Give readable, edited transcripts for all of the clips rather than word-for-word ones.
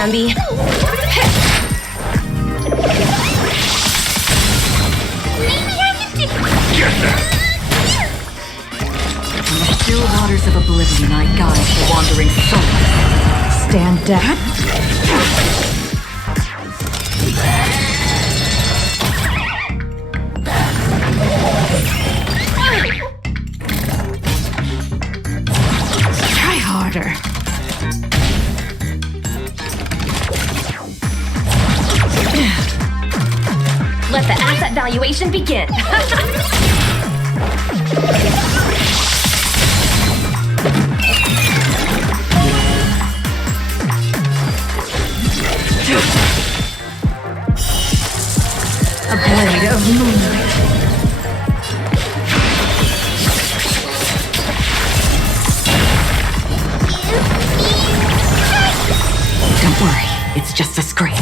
can be. Maybe I can do... Get that! In the still waters of oblivion, I guide the wandering soul. Stand down. Try harder. Let the asset valuation begin. A blade of moonlight. Don't worry, it's just a scrape.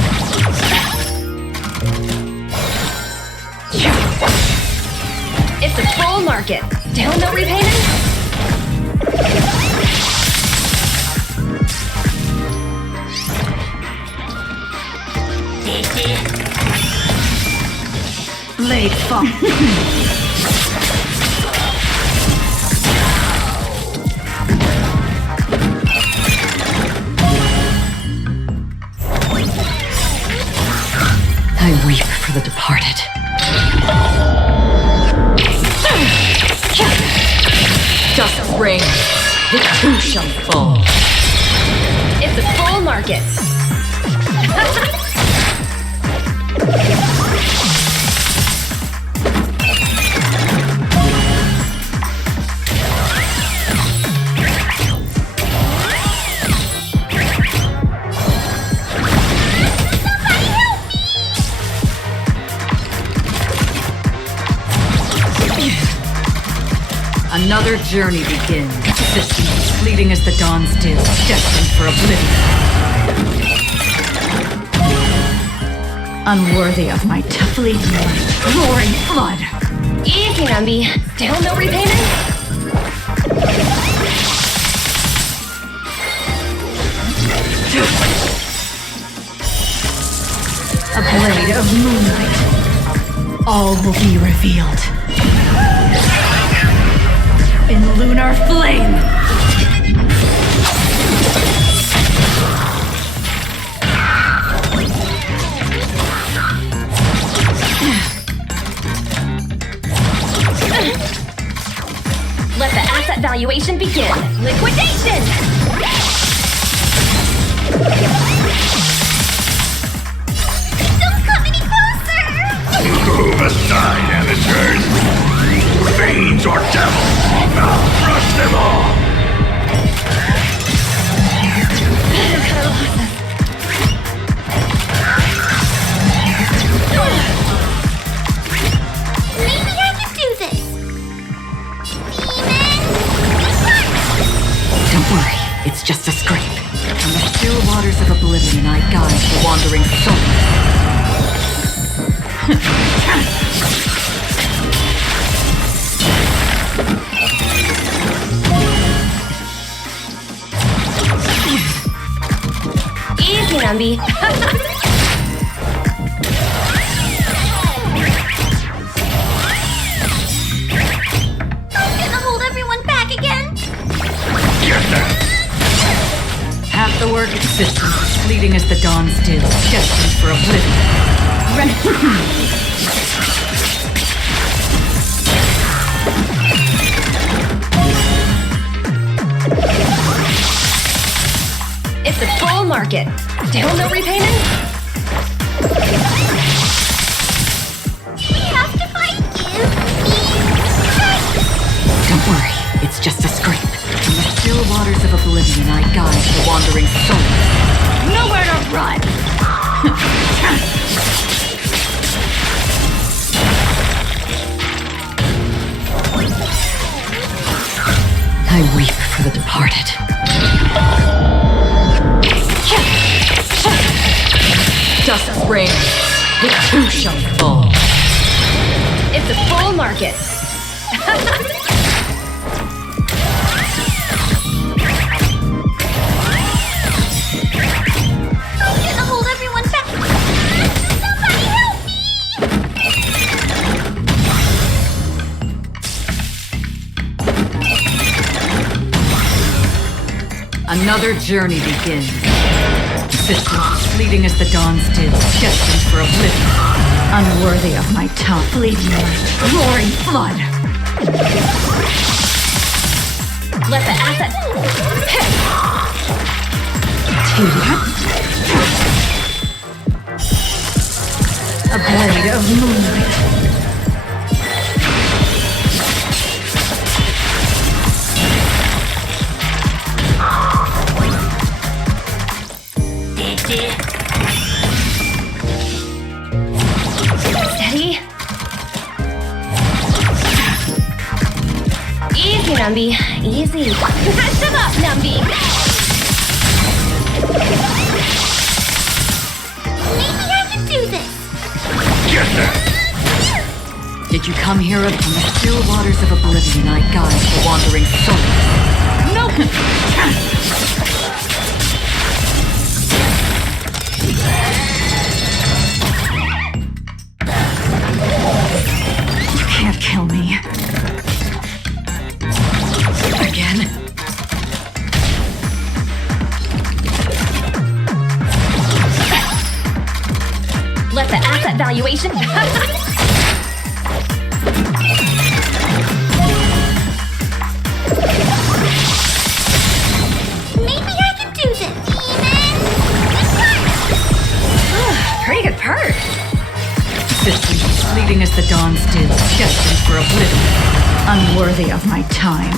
It's a full market. Still no repayment? Blade fall. I weep for the departed. Dust rain, it too shall fall. It's a full market. Another journey begins. Persistent, fleeting as the dawn's dew, destined for oblivion. Unworthy of my toughly roaring flood. E can be. Still no repayment? A blade of moonlight. All will be revealed. In lunar flame! Let the asset valuation begin. Liquidation! Don't come any closer! Move aside, amateurs! Fiends or devils! I'll crush them all! Maybe I can do this! Don't worry, it's just a scrape. In the still waters of oblivion, I guide the wandering soul. Easy, Nambi. I'm gonna hold everyone back again! Get that! Half the work existence, fleeting as the dawn's dew, destined for oblivion. It's a full market. Still no repayment? We have to fight you! Don't worry, it's just a scrape. In the still waters of oblivion, I guide the wandering soul. Nowhere to run! I weep for the departed. Dust rain, it too shall fall. It's a full market. Another journey begins. Existence fleeting as the dawn's dew, destined for oblivion. Unworthy of my tongue, fleeting light, roaring flood. Let the asset. A blade of moonlight. Steady. Easy, Numby. Easy. Shut up, Numby. Maybe I can do this. Get that! Did you come here from the still waters of oblivion? I guide the wandering souls. No! You can't kill me. Again? Let the asset valuation. Maybe I can do this. Pretty good perk. Existence fleeting as the dawn's dew, destined for oblivion. Unworthy of my time.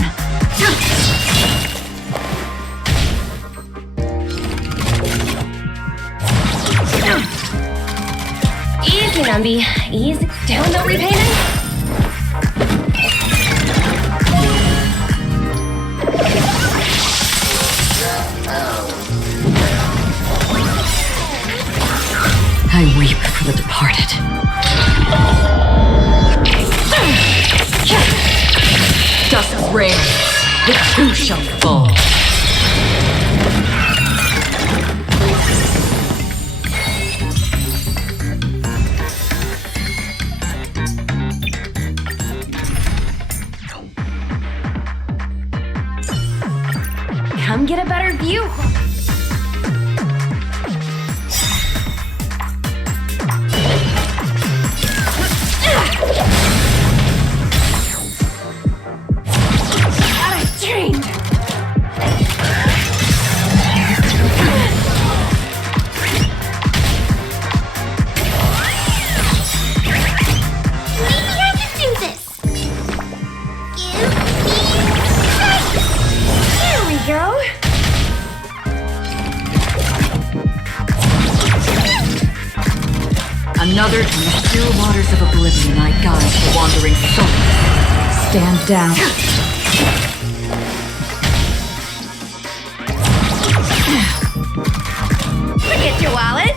Easy, Numby. Easy. Down, no repayment. I weep for the departed. Dust rain, the two shall fall. Come get a better view. Trained. Maybe I can do this. Give me sight. There we go. Another from the still waters of oblivion, I guide the wandering souls. Stand down. Forget your wallet.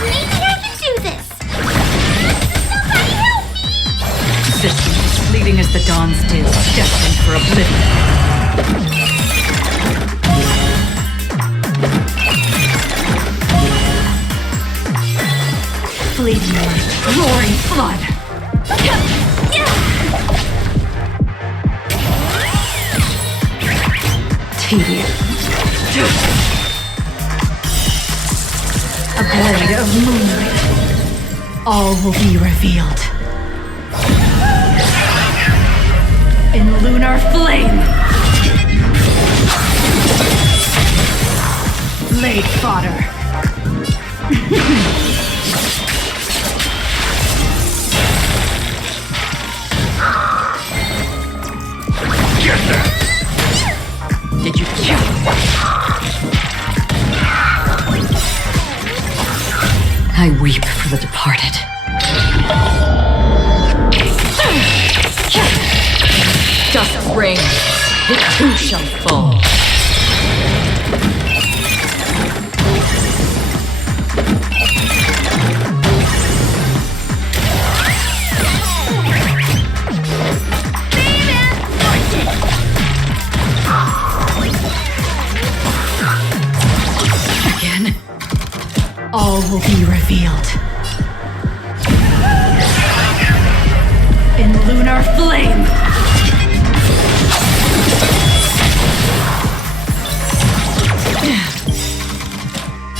Maybe I can do this. Somebody help me. Existence fleeting as the dawn's dew, destined for oblivion. Fleeting light, roaring flood. Tedious. A blade of moonlight. All will be revealed. In lunar flame. Blade fodder. Get that! Did you kill? I weep for the departed. Dust rain, the two shall fall. revealed. In lunar flame!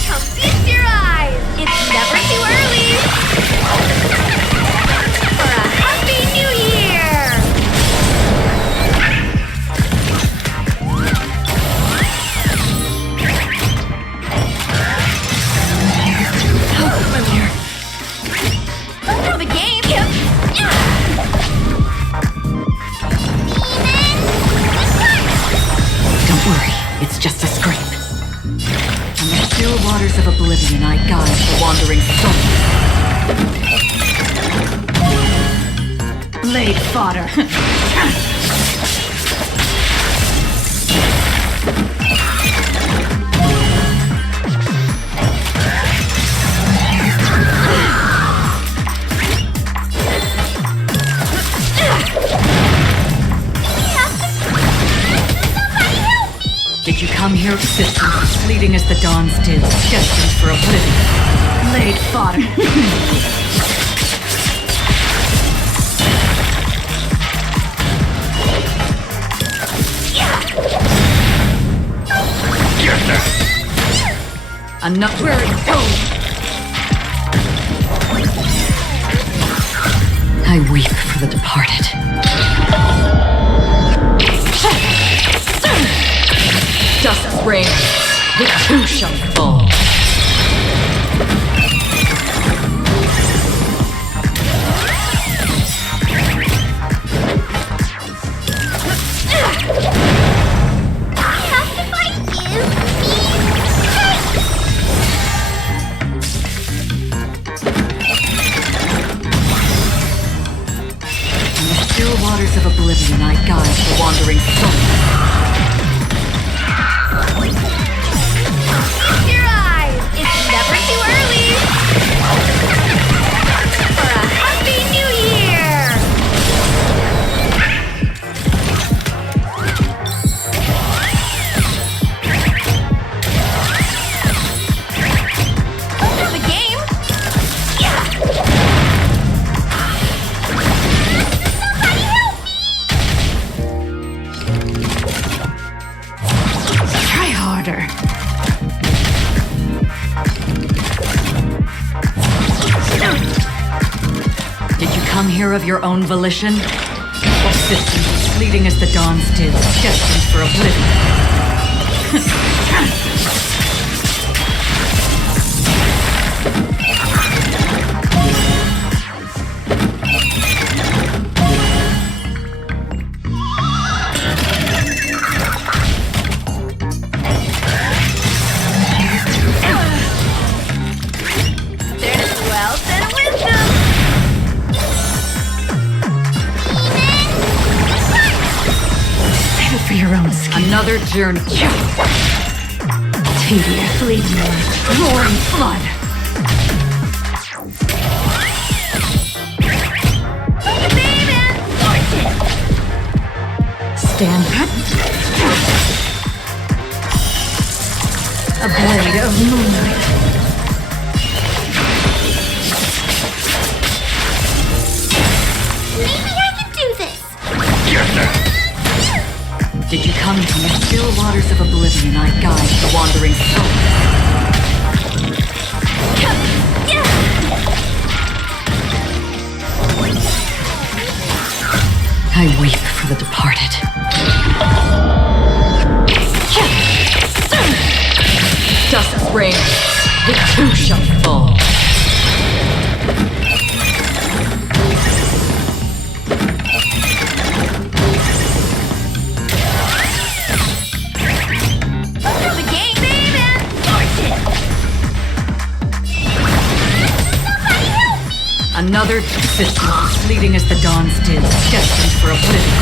Come feast your eyes! It's never too early! For a happy new year! How familiar. For the game! Yep. Don't worry, it's just a scrape. In the still waters of oblivion, I guide the wandering soul. Blade fodder. Did you come here persistent, fleeting as the dawn's dew, destined for oblivion? Blade fodder. Get that! Enough where it goes. I weep for the departed. Dust reigns, the two shall fall. In the still waters of oblivion, I guide the wandering soul. Your eyes! It's never too early! For a happy new year! For the game! Try harder. Did you come here of your own volition? Persistent, fleeting as the dawn's dew, destined for oblivion. There's wealth and wisdom! Save it for your own skin. Another journey. Tedious, fleeting light, roaring flood. Babe and fortune! Stand up. A blade of moonlight. Maybe I can do this! Get that! Did you come from the still waters of oblivion? I guide the wandering soul. I weep for the departed. Dust reigns, the two shall fall. For the game, babe and fortune! Another persistent, fleeting as the dawn's dew, destined for oblivion.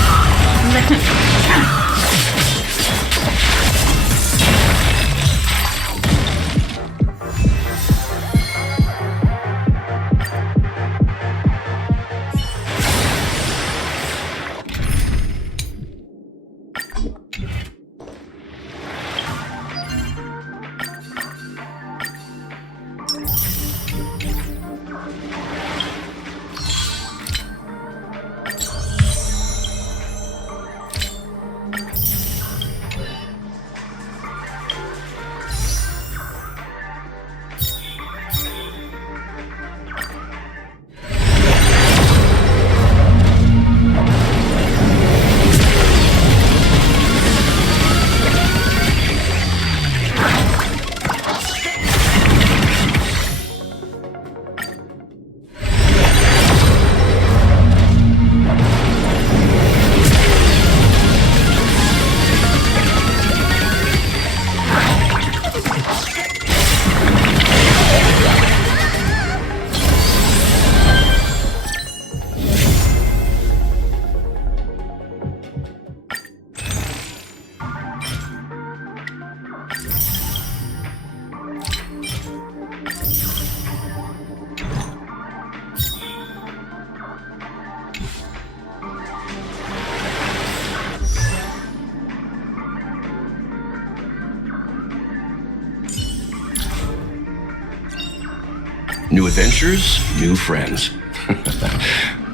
New adventures, new friends.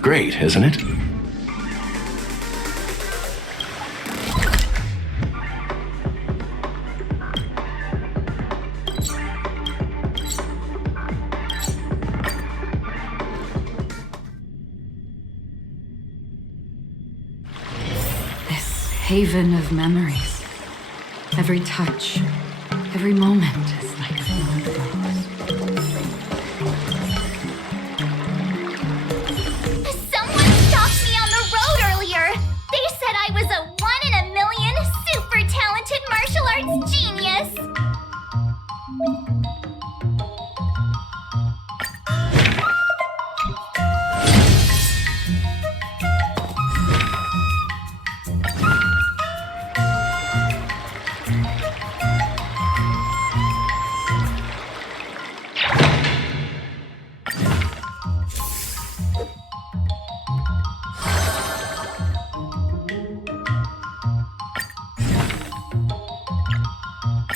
Great, isn't it? This haven of memories. Every touch, every moment is like a fond rose. Someone stopped me on the road earlier. They said I was a 1 in a million super talented martial arts genius.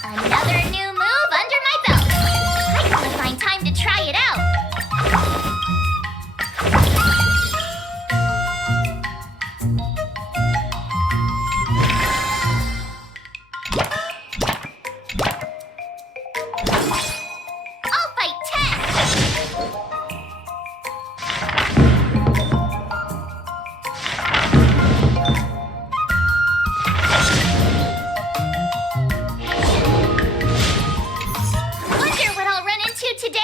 Another new move under my belt. I gotta find time to try it out. I'll fight 10. Wonder what I'll run into today.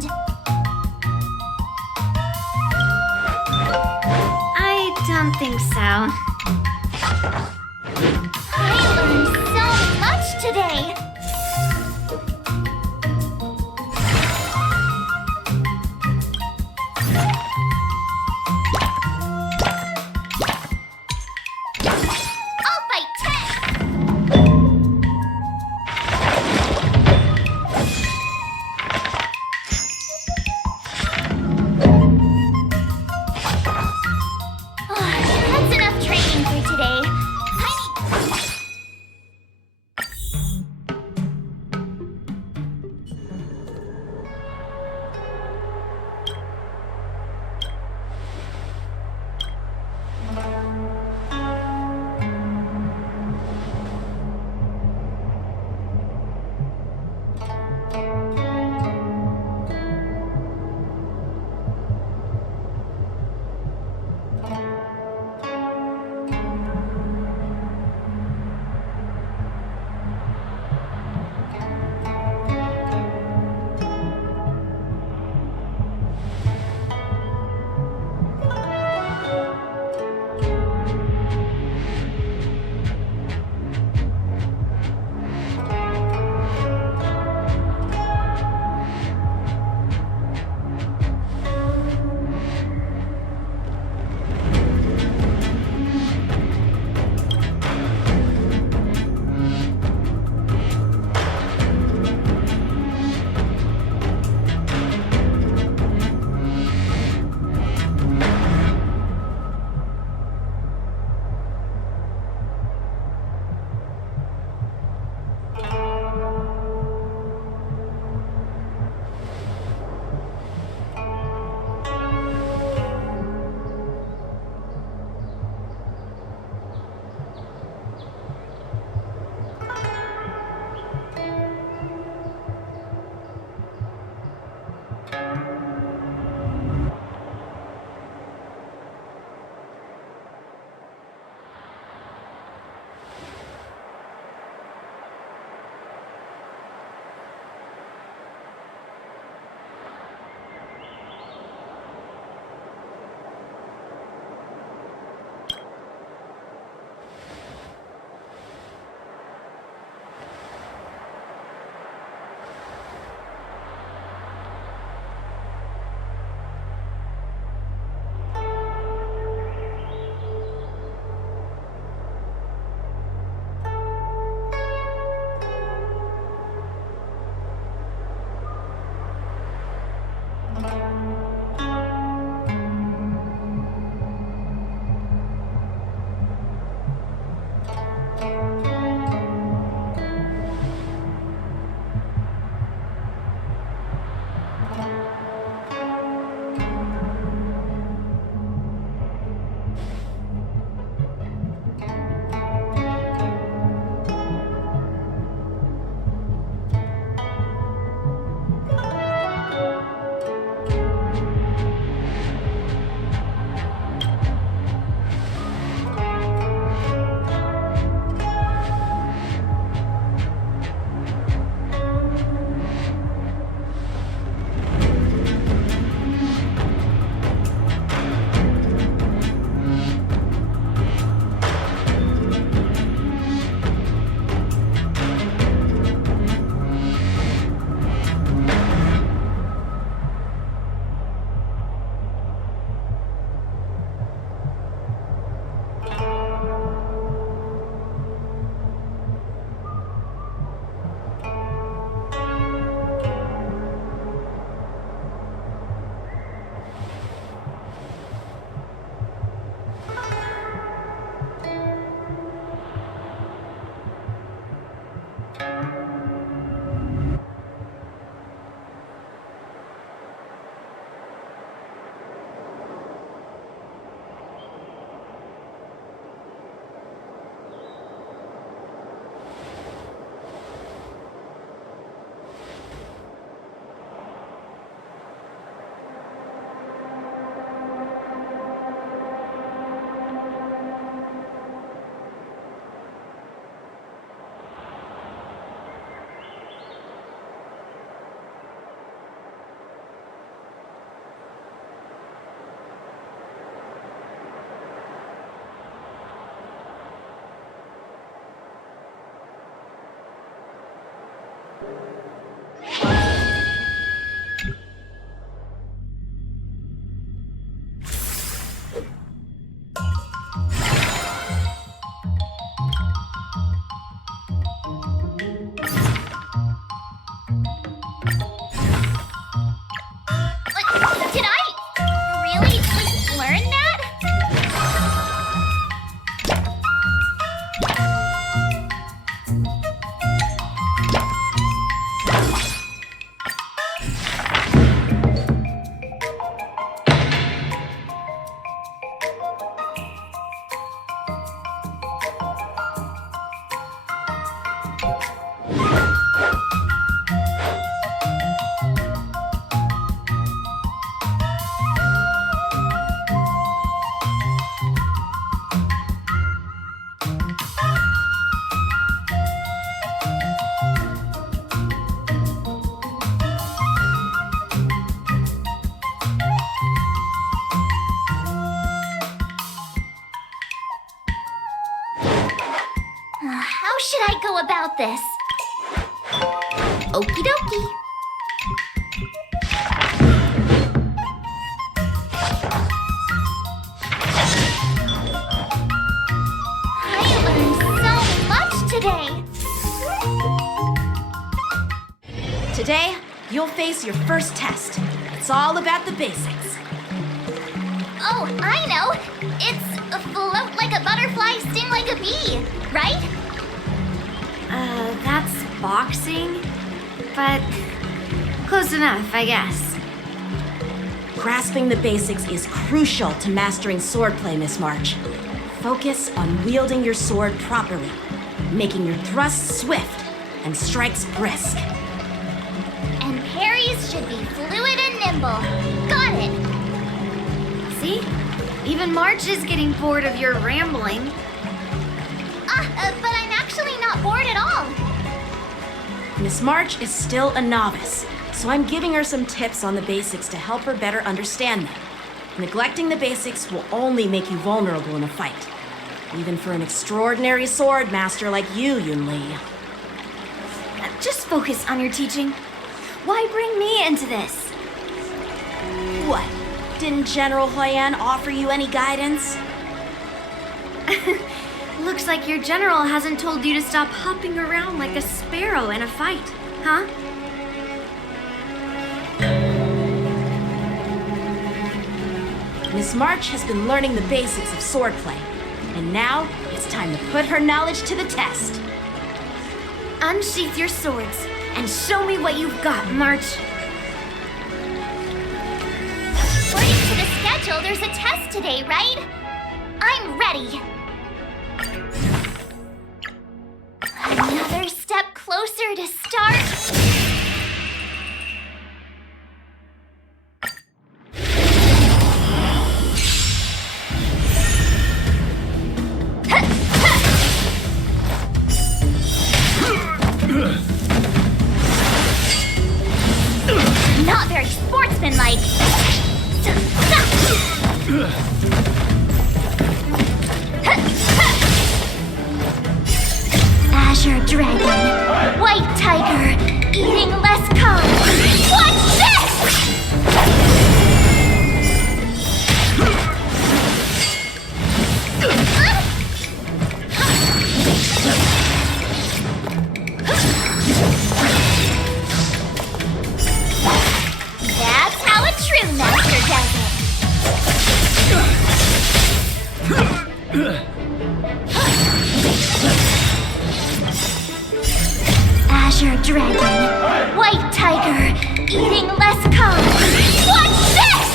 friend. I don't think so. I learned so much today. I'll fight 10. That's enough training for today. should I go about this? Okie dokie. I learned so much today. Today, you'll face your first test. It's all about the basics. Oh, I know. It's float like a butterfly, sting like a bee, right? That's boxing, but close enough, I guess. Grasping the basics is crucial to mastering swordplay, Miss March. Focus on wielding your sword properly, making your thrusts swift and strikes brisk. And parries should be fluid and nimble. Got it. See? Even March is getting bored of your rambling. But I'm actually not bored at all. Miss March is still a novice, so I'm giving her some tips on the basics to help her better understand them. Neglecting the basics will only make you vulnerable in a fight, even for an extraordinary sword master like you, Yunli. Just focus on your teaching. Why bring me into this? What? Didn't General Huyan offer you any guidance? Looks like your general hasn't told you to stop hopping around like a sparrow in a fight, huh? Miss March has been learning the basics of swordplay, and now it's time to put her knowledge to the test. Unsheath your swords and show me what you've got, March. According to the schedule, there's a test today, right? I'm ready. Another step closer to start. Not very sportsmanlike. Azure Dragon, White Tiger, eating less carbs. What's this? That's how a true master does it. Azure Dragon, White Tiger, eating less carbs. What's this?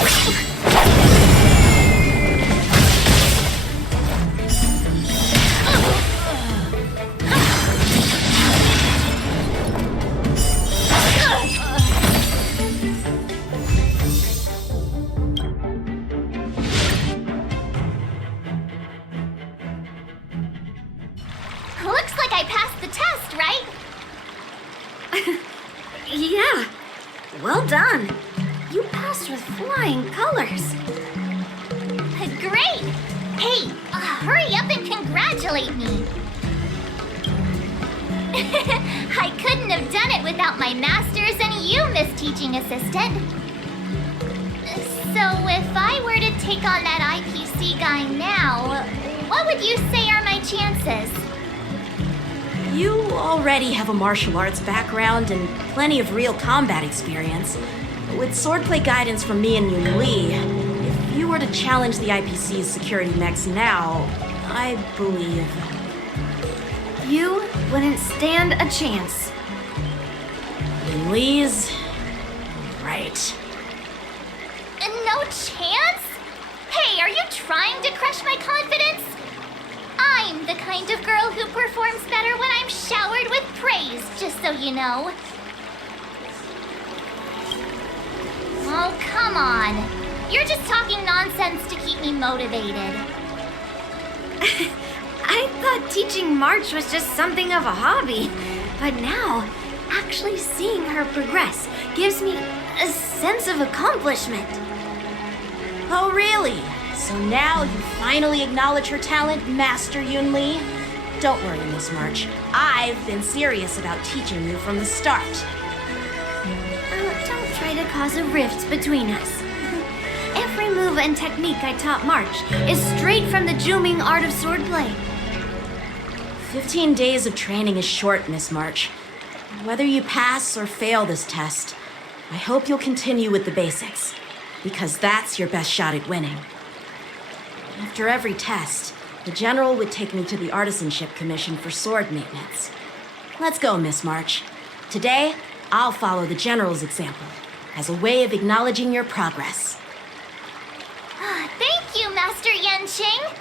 Looks like I passed the test, right? Yeah, well done. You passed with flying colors. Great! Hey, hurry up and congratulate me. I couldn't have done it without my masters and you, Miss Teaching Assistant. So if I were to take on that IPC guy now, what would you say are my chances? You already have a martial arts background and plenty of real combat experience. With swordplay guidance from me and Yunli, if you were to challenge the IPC's security mechs now, I believe... You wouldn't stand a chance. Yunli's... right. No chance? Hey, are you trying to crush my confidence? I'm the kind of girl who performs better when I'm showered with praise, just so you know. Oh, come on. You're just talking nonsense to keep me motivated. I thought teaching March was just something of a hobby, but now, actually seeing her progress gives me a sense of accomplishment. Oh, really? So now you finally acknowledge her talent, Master Yunli? Don't worry, Miss March. I've been serious about teaching you from the start. Don't try to cause a rift between us. Every move and technique I taught March is straight from the Juming art of swordplay. 15 days of training is short, Miss March. Whether you pass or fail this test, I hope you'll continue with the basics, because that's your best shot at winning. After every test, the General would take me to the Artisanship Commission for sword maintenance. Let's go, Miss March. Today, I'll follow the General's example as a way of acknowledging your progress. Thank you, Master Yanqing.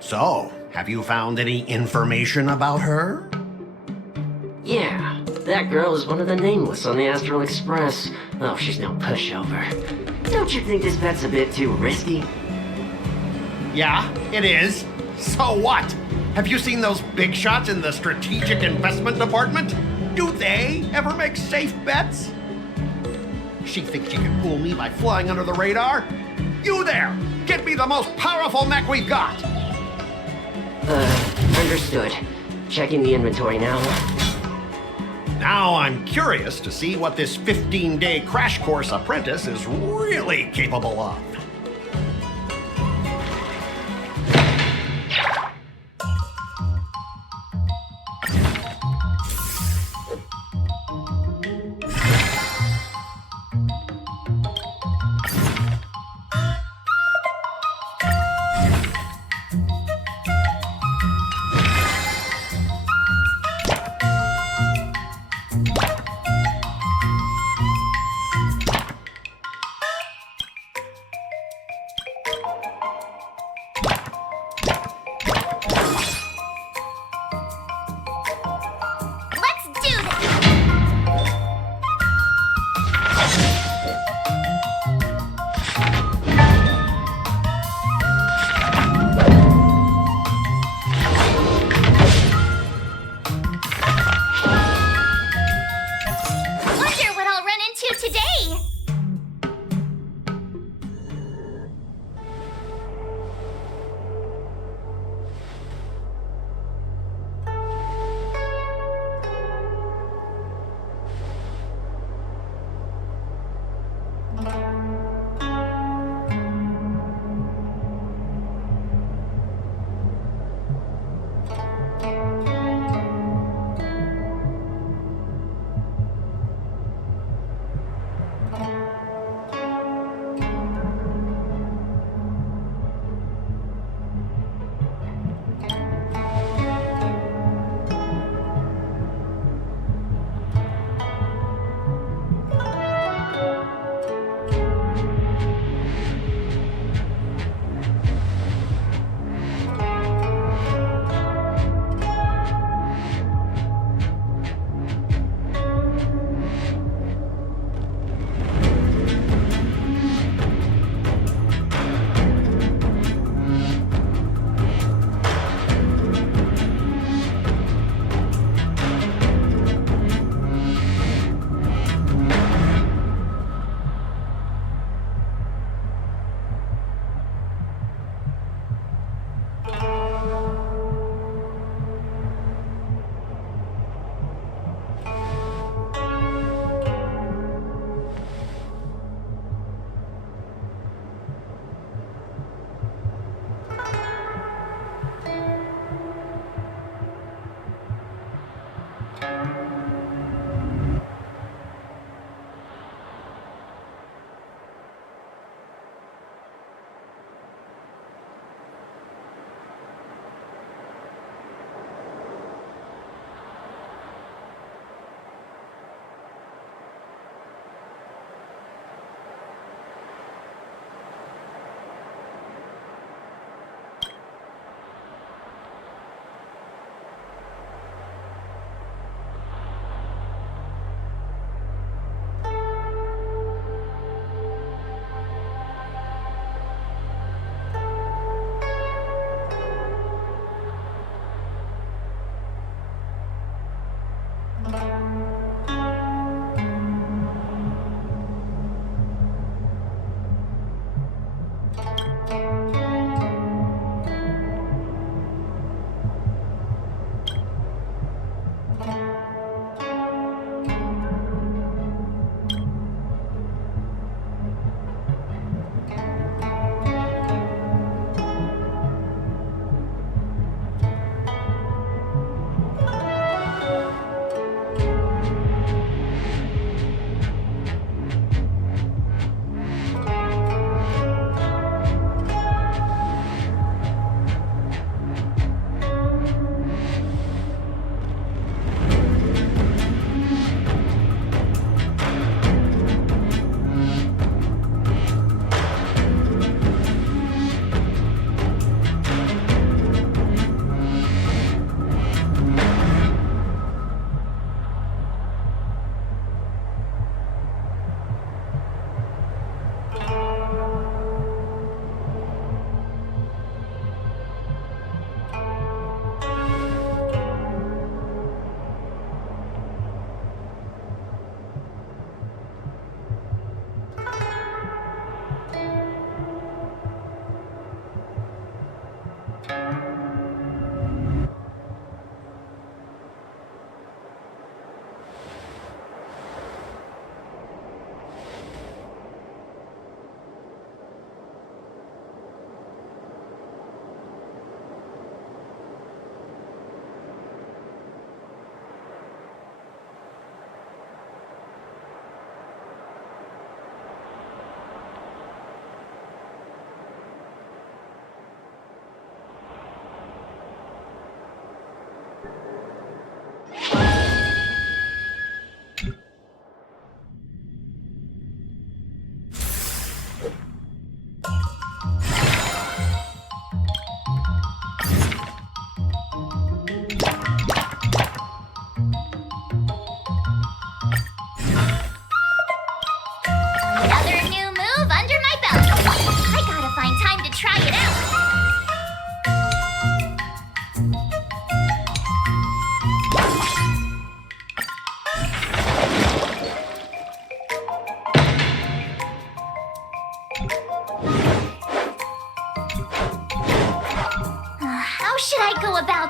So, have you found any information about her? Yeah, that girl is one of the nameless on the Astral Express. Oh, she's no pushover. Don't you think this bet's a bit too risky? Yeah, it is. So what? Have you seen those big shots in the strategic investment department? Do they ever make safe bets? She thinks she can fool me by flying under the radar? You there! Get me the most powerful mech we've got! Understood. Checking the inventory now. Now I'm curious to see what this 15-day crash course apprentice is really capable of. Let's do this! Wonder what I'll run into today!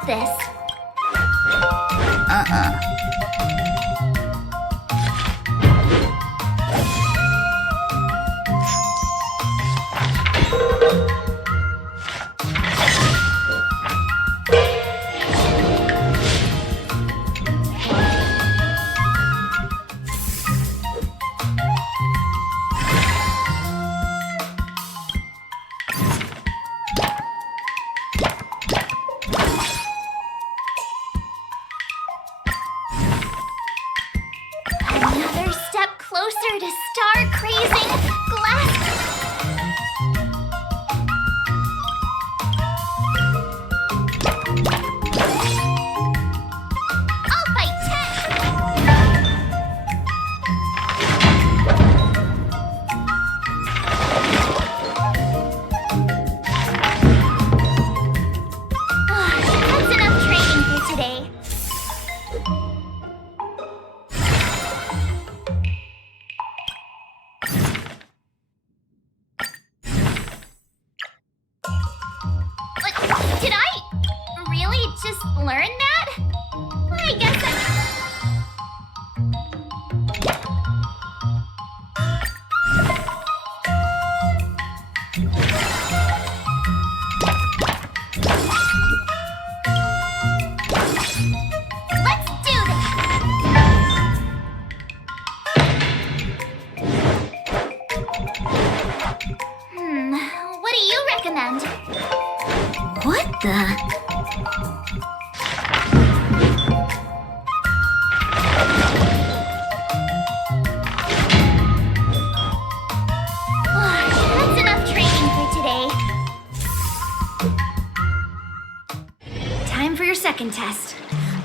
got this. Another step closer to star-crazing glass. I'll fight 10. That's enough training for today. Did I really just learn that? I guess Let's do this! What do you recommend? What the? That's enough training for today. Time for your second test.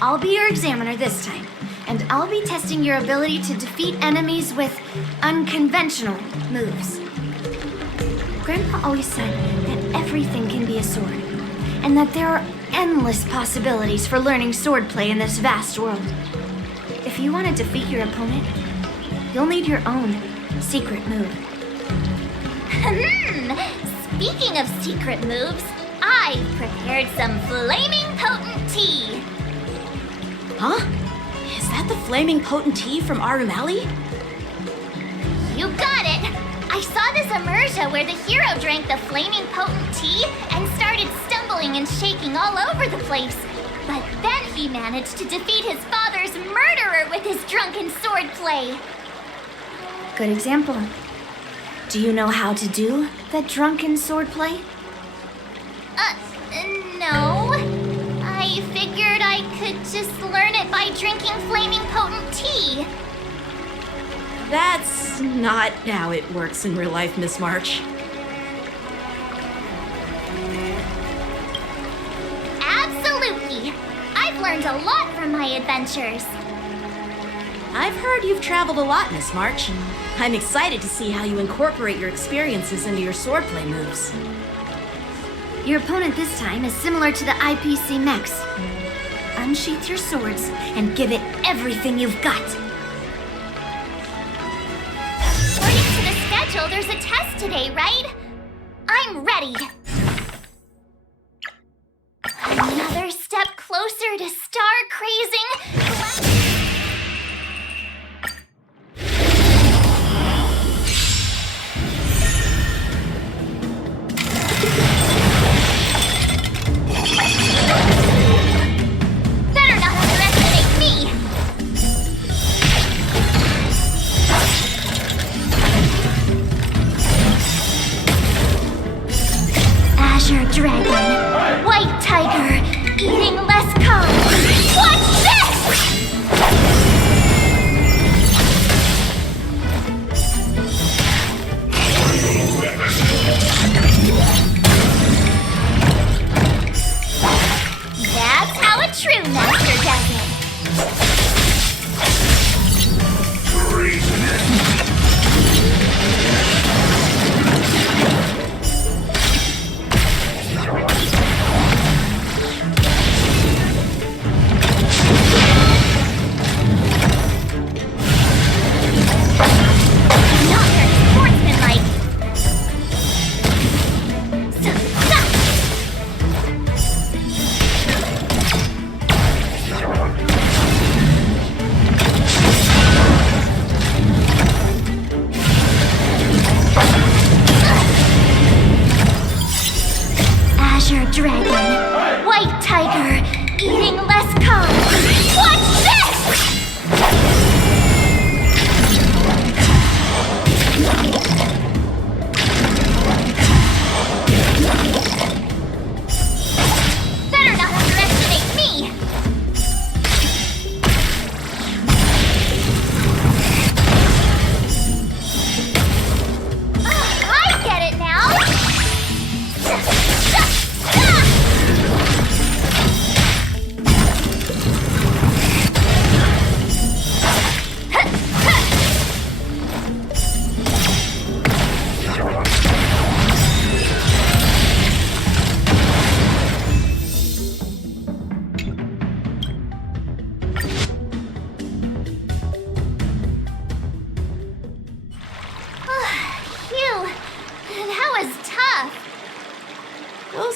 I'll be your examiner this time, and I'll be testing your ability to defeat enemies with unconventional moves. Grandpa always said that everything can be a sword, and that there are endless possibilities for learning swordplay in this vast world. If you want to defeat your opponent, you'll need your own secret move. Speaking of secret moves, I've prepared some flaming potent tea. Huh? Is that the flaming potent tea from Arumali? You got it! I saw this immersion where the hero drank the flaming potent tea and started stumbling and shaking all over the place. But then he managed to defeat his father's murderer with his drunken swordplay. Good example. Do you know how to do the drunken swordplay? No. I figured I could just learn it by drinking flaming potent tea. That's not how it works in real life, Miss March. Absolutely. I've learned a lot from my adventures. I've heard you've traveled a lot, Miss March. I'm excited to see how you incorporate your experiences into your swordplay moves. Your opponent this time is similar to the IPC mechs. Unsheath your swords and give it everything you've got. According to the schedule, there's a test today, right? I'm ready. Another step closer to star-crazing. Better not underestimate me. Azure Dragon, White Tiger, eating less carbs. What's this?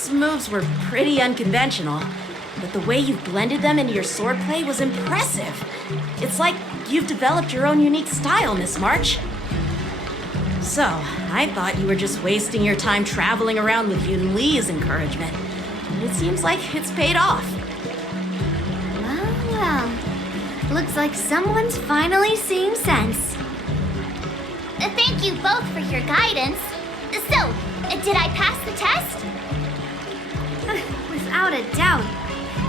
March's moves were pretty unconventional, but the way you've blended them into your swordplay was impressive. It's like you've developed your own unique style, Miss March. So, I thought you were just wasting your time traveling around with Yun Li's encouragement. But it seems like it's paid off. Well. Looks like someone's finally seeing sense. Thank you both for your guidance. So, did I pass the test? Without a doubt,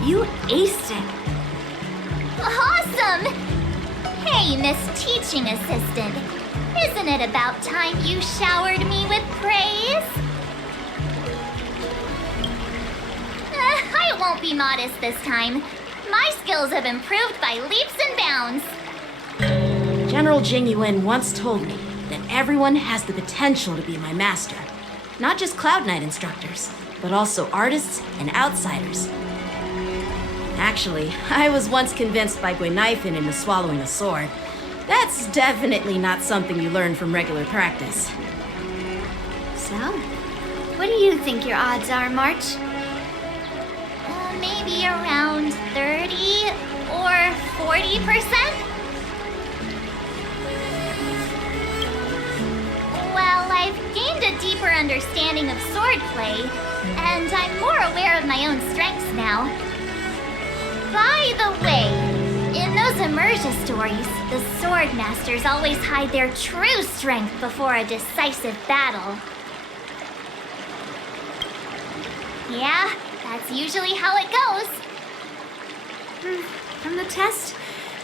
you aced it. Awesome! Hey, Miss Teaching Assistant. Isn't it about time you showered me with praise? I won't be modest this time. My skills have improved by leaps and bounds. General Jing Yuan once told me that everyone has the potential to be my master. Not just Cloud Knight instructors, but also artists and outsiders. Actually, I was once convinced by Guinaifen into swallowing a sword. That's definitely not something you learn from regular practice. So, what do you think your odds are, March? Maybe around 30 or 40%? Well, I've gained a deeper understanding of swordplay, and I'm more aware of my own strengths now. By the way, in those immersion stories, the sword masters always hide their true strength before a decisive battle. Yeah, that's usually how it goes. From the test,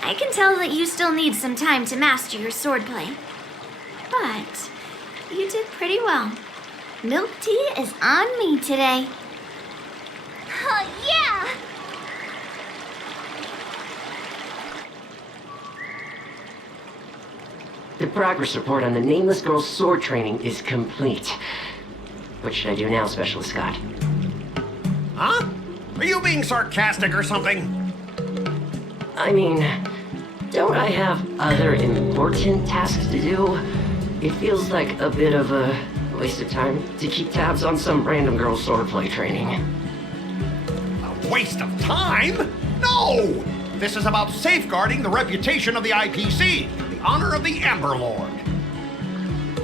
I can tell that you still need some time to master your swordplay. But you did pretty well. Milk tea is on me today. Yeah! The progress report on the Nameless Girl's sword training is complete. What should I do now, Specialist Scott? Huh? Are you being sarcastic or something? I mean, don't I have other important tasks to do? It feels like a bit of a waste of time to keep tabs on some random girl's swordplay training. A waste of time? No! This is about safeguarding the reputation of the IPC, the honor of the Ember Lord.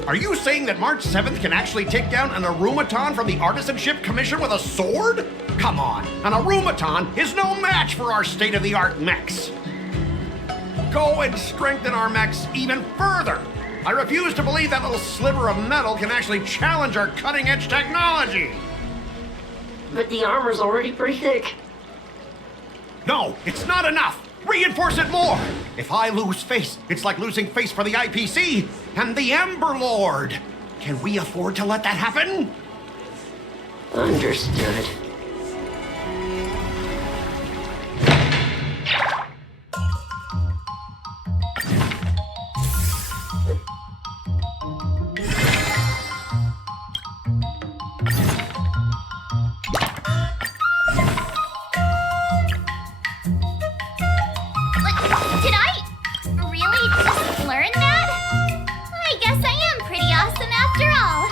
Are you saying that March 7th can actually take down an Arumaton from the Artisanship Commission with a sword? Come on, an Arumaton is no match for our state-of-the-art mechs. Go and strengthen our mechs even further. I refuse to believe that little sliver of metal can actually challenge our cutting-edge technology. But the armor's already pretty thick. No, it's not enough. Reinforce it more. If I lose face, it's like losing face for the IPC and the Ember Lord. Can we afford to let that happen? Understood. Did I really just learn that? I guess I am pretty awesome after all.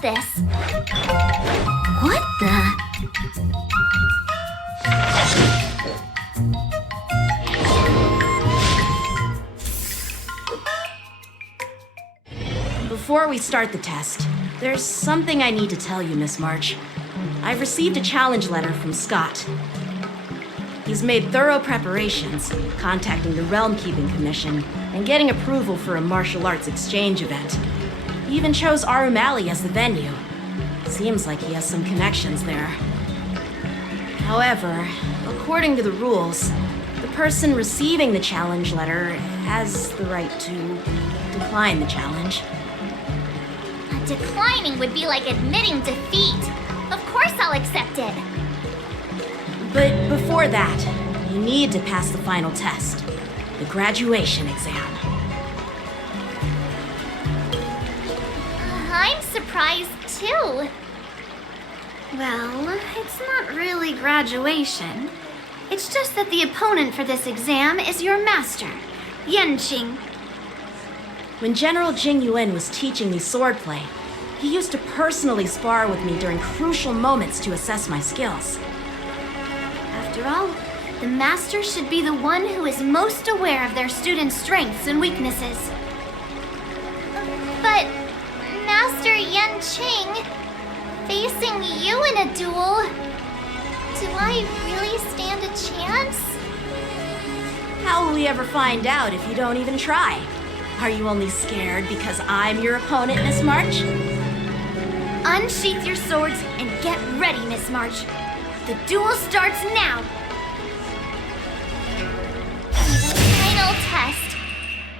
this? What the? Before we start the test, There's something I need to tell you, Miss March. I've received a challenge letter from Scott. He's made thorough preparations, contacting the Realm Keeping Commission and getting approval for a martial arts exchange event. He even chose Arumali as the venue. Seems like he has some connections there. However, according to the rules, the person receiving the challenge letter has the right to decline the challenge. Declining would be like admitting defeat. Of course I'll accept it. But before that, you need to pass the final test, the graduation exam. I'm surprised too. Well, it's not really graduation. It's just that the opponent for this exam is your master, Yenqing. When General Jing Yuan was teaching me swordplay, he used to personally spar with me during crucial moments to assess my skills. After all, the master should be the one who is most aware of their students' strengths and weaknesses. But, Master Yenqing, facing you in a duel, do I really stand a chance? How will we ever find out if you don't even try? Are you only scared because I'm your opponent, Miss March? Unsheath your swords and get ready, Miss March. The duel starts now. Final test.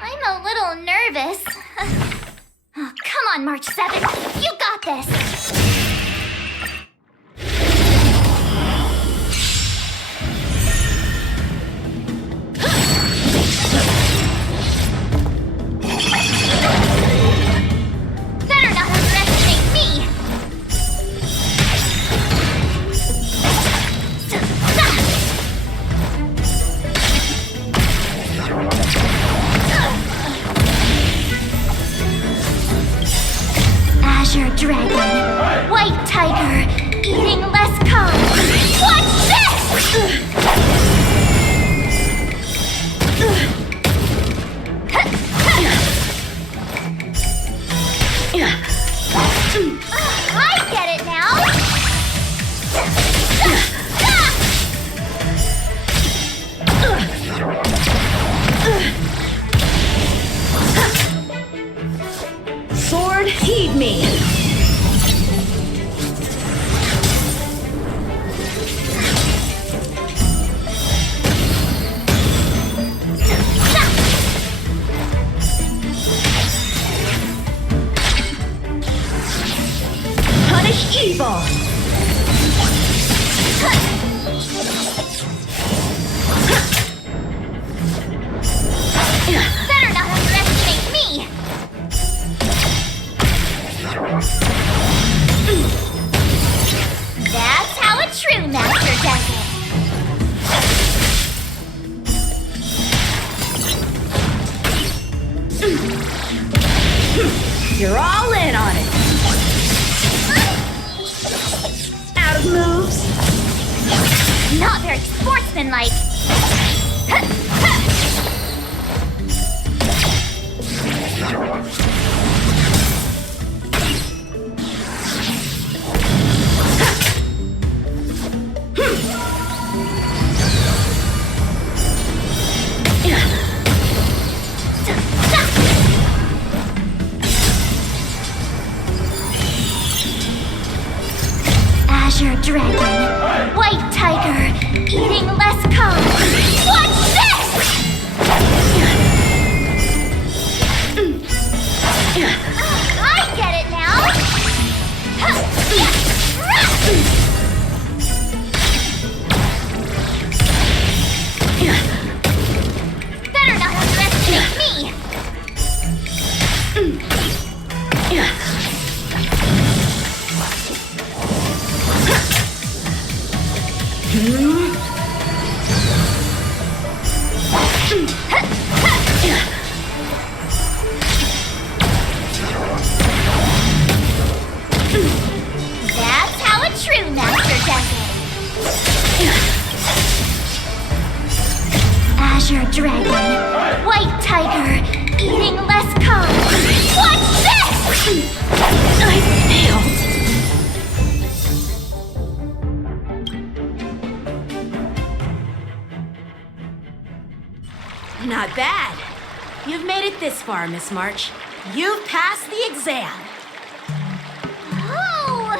I'm a little nervous. Oh, come on, March 7. You got this. Better not underestimate me. Azure Dragon, White Tiger, eating less carbs. Watch this! I get it now! Sword, heed me! Punish evil! Better not underestimate me! That's how a true master does it. You're all in on it! Out of moves! Not very sportsmanlike. Azure Dragon, White Tiger, eating less carbs. Watch this! I get it now! Better not underestimate me! That's how a true master does it. Azure Dragon, White Tiger, eating less carbs. Watch this! failed. Not bad. You've made it this far, Miss March. You've passed the exam. Oh!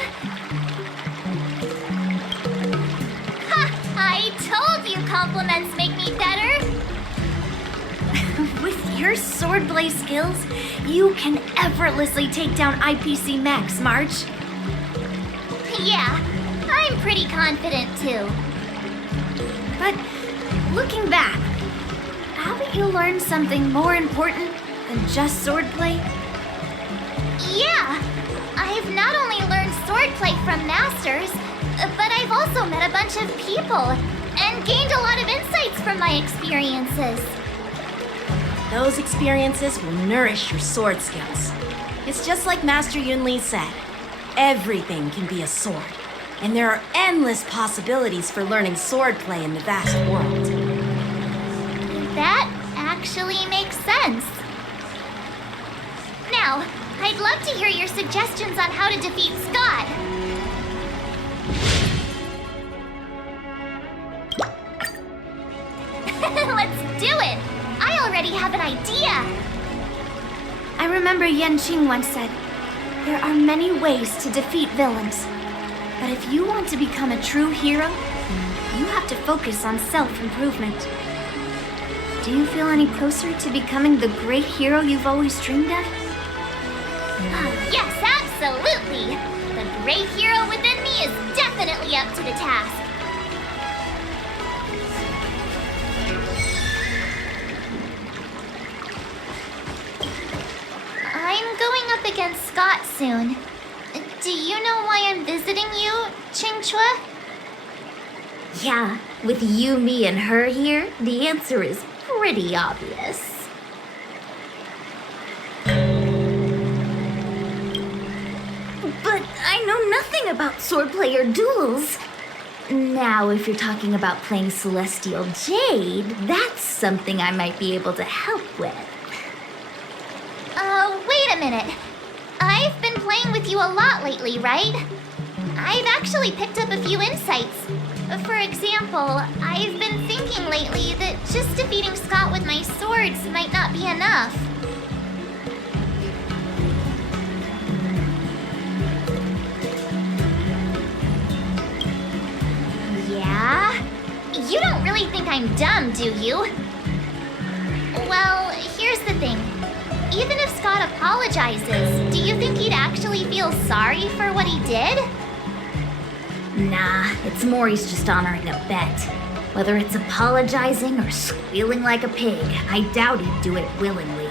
Ha! I told you compliments make me better. With your swordplay skills, you can effortlessly take down IPC Max, March. Yeah, I'm pretty confident too. But looking back, haven't you learned something more important than just swordplay? Yeah, I've not only learned swordplay from masters, but I've also met a bunch of people and gained a lot of insights from my experiences. Those experiences will nourish your sword skills. It's just like Master Yun Li said. Everything can be a sword, and there are endless possibilities for learning swordplay in the vast world. That actually makes sense. Now, I'd love to hear your suggestions on how to defeat Scott. Let's do it! I already have an idea! I remember Yan Qing once said, there are many ways to defeat villains. But if you want to become a true hero, you have to focus on self-improvement. Do you feel any closer to becoming the great hero you've always dreamed of? Yes, absolutely! The great hero within me is definitely up to the task. I'm going up against Scott soon. Do you know why I'm visiting you, Qingchua? Yeah, with you, me, and her here, the answer is pretty obvious. But I know nothing about swordplay or duels. Now, if you're talking about playing Celestial Jade, that's something I might be able to help with. Wait a minute. I've been playing with you a lot lately, right? I've actually picked up a few insights. For example, I've been thinking lately that just defeating Scott with my swords might not be enough. Yeah? You don't really think I'm dumb, do you? Well, here's the thing. Even if Scott apologizes, do you think he'd actually feel sorry for what he did? Nah, it's more he's just honoring a bet. Whether it's apologizing or squealing like a pig, I doubt he'd do it willingly.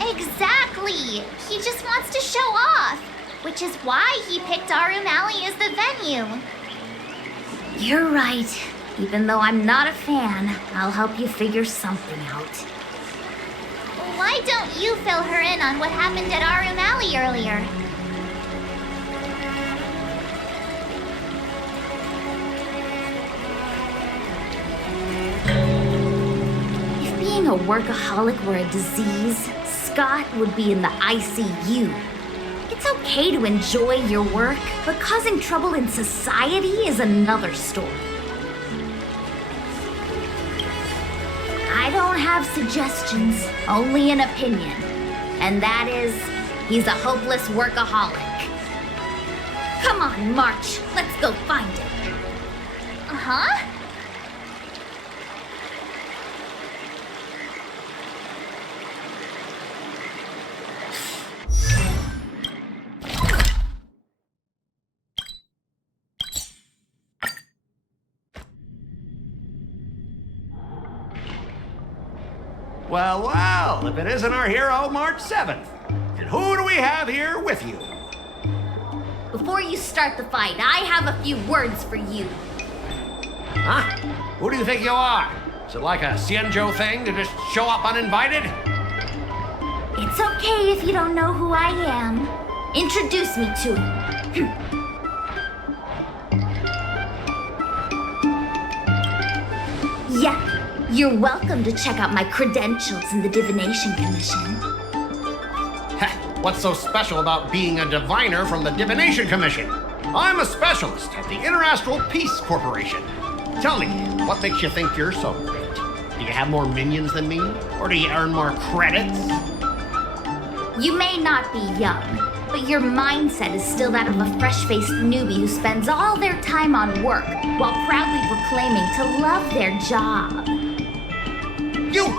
Exactly! He just wants to show off, which is why he picked Arum Alley as the venue. You're right. Even though I'm not a fan, I'll help you figure something out. Why don't you fill her in on what happened at Arum Alley earlier? If being a workaholic were a disease, Scott would be in the ICU. It's okay to enjoy your work, but causing trouble in society is another story. I don't have suggestions, only an opinion. And that is, he's a hopeless workaholic. Come on, March, let's go find him. Huh? Well, well, if it isn't our hero, March 7th. And who do we have here with you? Before you start the fight, I have a few words for you. Huh? Who do you think you are? Is it like a Xianzhou thing to just show up uninvited? It's okay if you don't know who I am. Introduce me to him. Yeah, you're welcome to check out my credentials in the Divination Commission. What's so special about being a diviner from the Divination Commission? I'm a specialist at the Interastral Peace Corporation. Tell me, what makes you think you're so great? Do you have more minions than me? Or do you earn more credits? You may not be young, but your mindset is still that of a fresh-faced newbie who spends all their time on work while proudly proclaiming to love their job. You!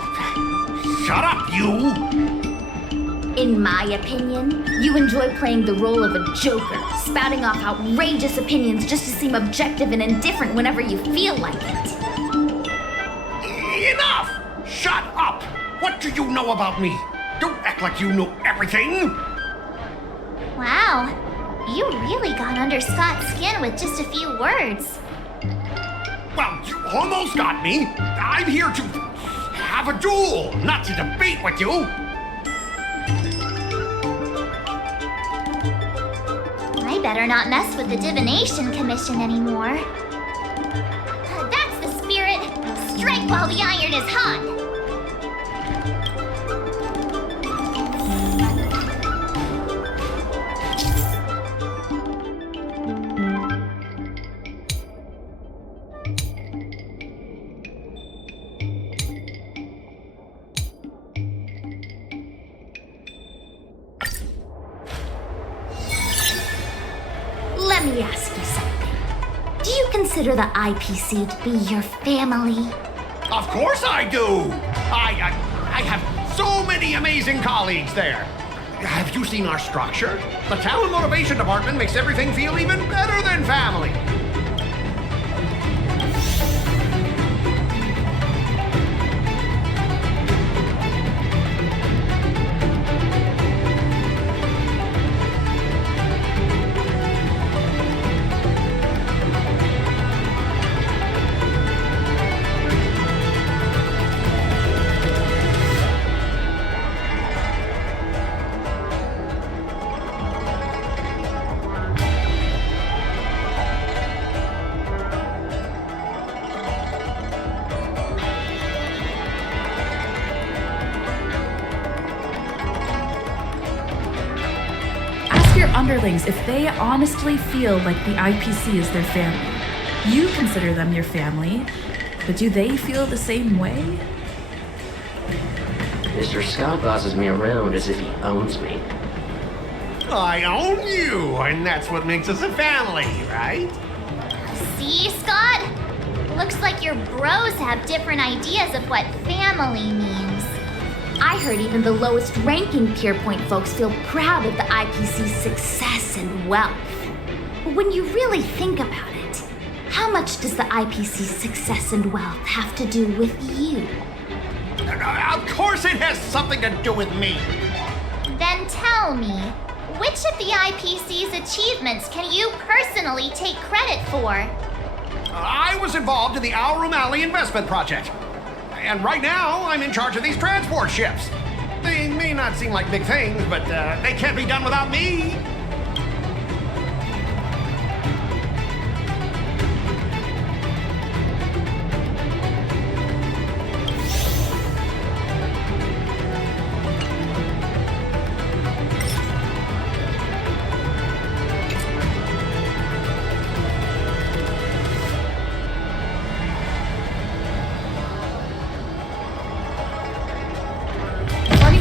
Shut up, you! In my opinion, you enjoy playing the role of a joker, spouting off outrageous opinions just to seem objective and indifferent whenever you feel like it. Enough! Shut up! What do you know about me? Don't act like you know everything! Wow, you really got under Scott's skin with just a few words. Well, you almost got me. I'm here to have a duel, not to debate with you. I better not mess with the Divination Commission anymore. That's the spirit. Strike while the iron is hot. Let me ask you something. Do you consider the IPC to be your family? Of course I do. I have so many amazing colleagues there. Have you seen our structure? The Talent Motivation Department makes everything feel even better than family. Your underlings if they honestly feel like the IPC is their family. You consider them your family, but do they feel the same way? Mr. Scott bosses me around as if he owns me. I own you, and that's what makes us a family, right? See, Scott? Looks like your bros have different ideas of what family means. I heard even the lowest ranking Pierpoint folks feel proud of the IPC's success and wealth. But when you really think about it, how much does the IPC's success and wealth have to do with you? Of course it has something to do with me. Then tell me, which of the IPC's achievements can you personally take credit for? I was involved in the Alrum Alley investment project. And right now, I'm in charge of these transport ships. They may not seem like big things, but they can't be done without me.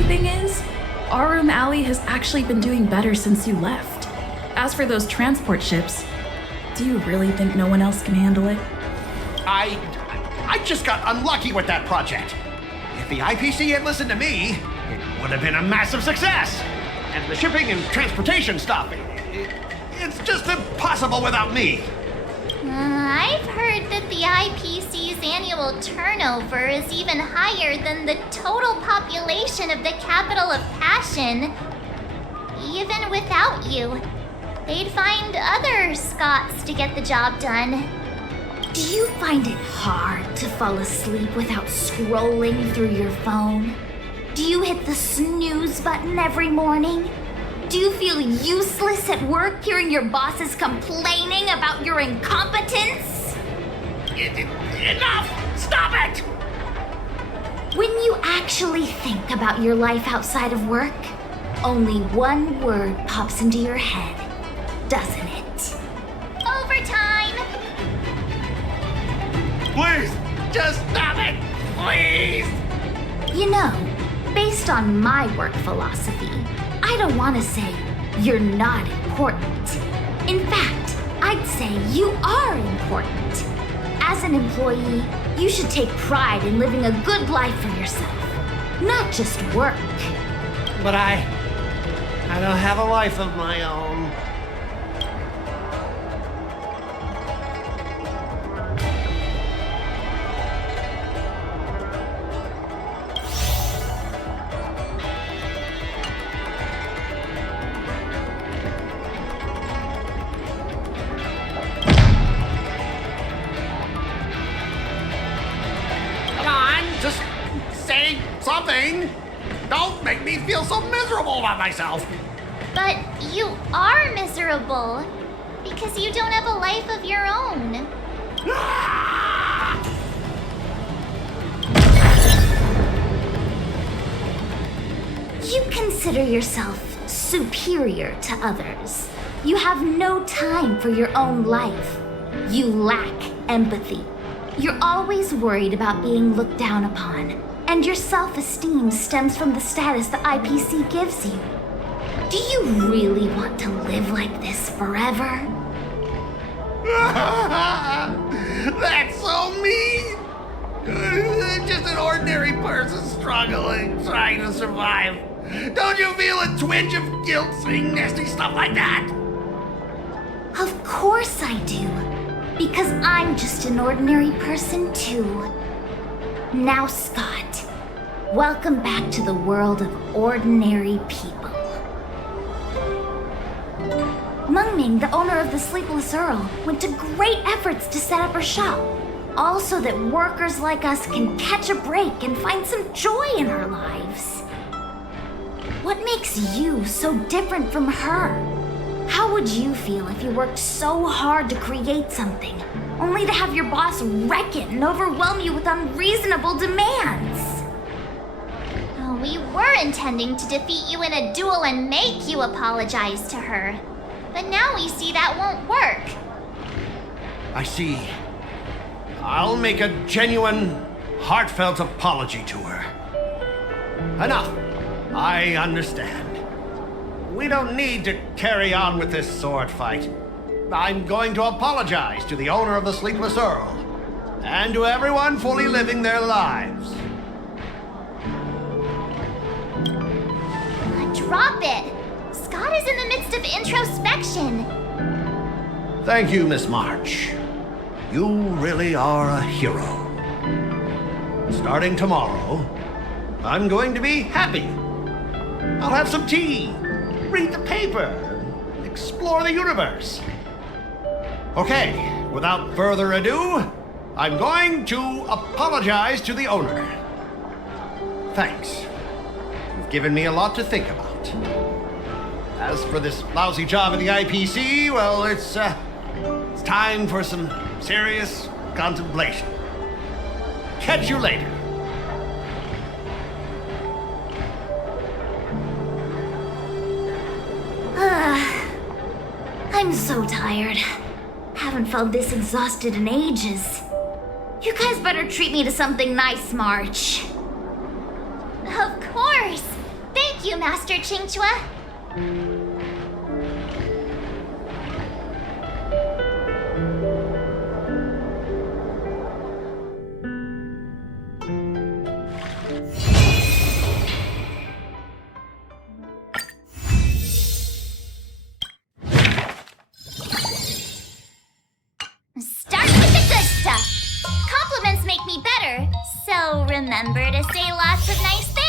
Thing is, Arum Alley has actually been doing better since you left. As for those transport ships, do you really think no one else can handle it? I just got unlucky with that project. If the IPC had listened to me, it would have been a massive success. And the shipping and transportation stuff, it's just impossible without me. I've heard that the IPC's annual turnover is even higher than the total population of the capital of Passion. Even without you, they'd find other Scots to get the job done. Do you find it hard to fall asleep without scrolling through your phone? Do you hit the snooze button every morning? Do you feel useless at work hearing your bosses complaining about your incompetence? Enough! Stop it! When you actually think about your life outside of work, only one word pops into your head, doesn't it? Overtime! Please, just stop it! Please! You know, based on my work philosophy, I don't want to say you're not important. In fact, I'd say you are important. As an employee, you should take pride in living a good life for yourself, not just work. But I don't have a life of my own. Come on, just say something. Don't make me feel so miserable about myself. But you are miserable because you don't have a life of your own. You consider yourself superior to others. You have no time for your own life. You lack empathy. You're always worried about being looked down upon, and your self-esteem stems from the status the IPC gives you. Do you really want to live like this forever? That's so mean! Just an ordinary person struggling, trying to survive. Don't you feel a twinge of guilt saying nasty stuff like that? Of course I do. Because I'm just an ordinary person too. Now, Scott, welcome back to the world of ordinary people. Mungming, the owner of the Sleepless Earl, went to great efforts to set up her shop. All so that workers like us can catch a break and find some joy in our lives. What makes you so different from her? How would you feel if you worked so hard to create something, only to have your boss wreck it and overwhelm you with unreasonable demands? Oh, we were intending to defeat you in a duel and make you apologize to her. But now we see that won't work. I see. I'll make a genuine, heartfelt apology to her. Enough. I understand. We don't need to carry on with this sword fight. I'm going to apologize to the owner of the Sleepless Earl, and to everyone fully living their lives. Drop it! Scott is in the midst of introspection. Thank you, Miss March. You really are a hero. Starting tomorrow, I'm going to be happy. I'll have some tea, read the paper, explore the universe. Okay, without further ado, I'm going to apologize to the owner. Thanks. You've given me a lot to think about. As for this lousy job at the IPC, well, it's time for some serious contemplation. Catch you later. I'm so tired. Haven't felt this exhausted in ages. You guys better treat me to something nice, March. Of course! Thank you, Master Chingchua. Start with the good stuff. Compliments make me better, so remember to say lots of nice things.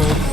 people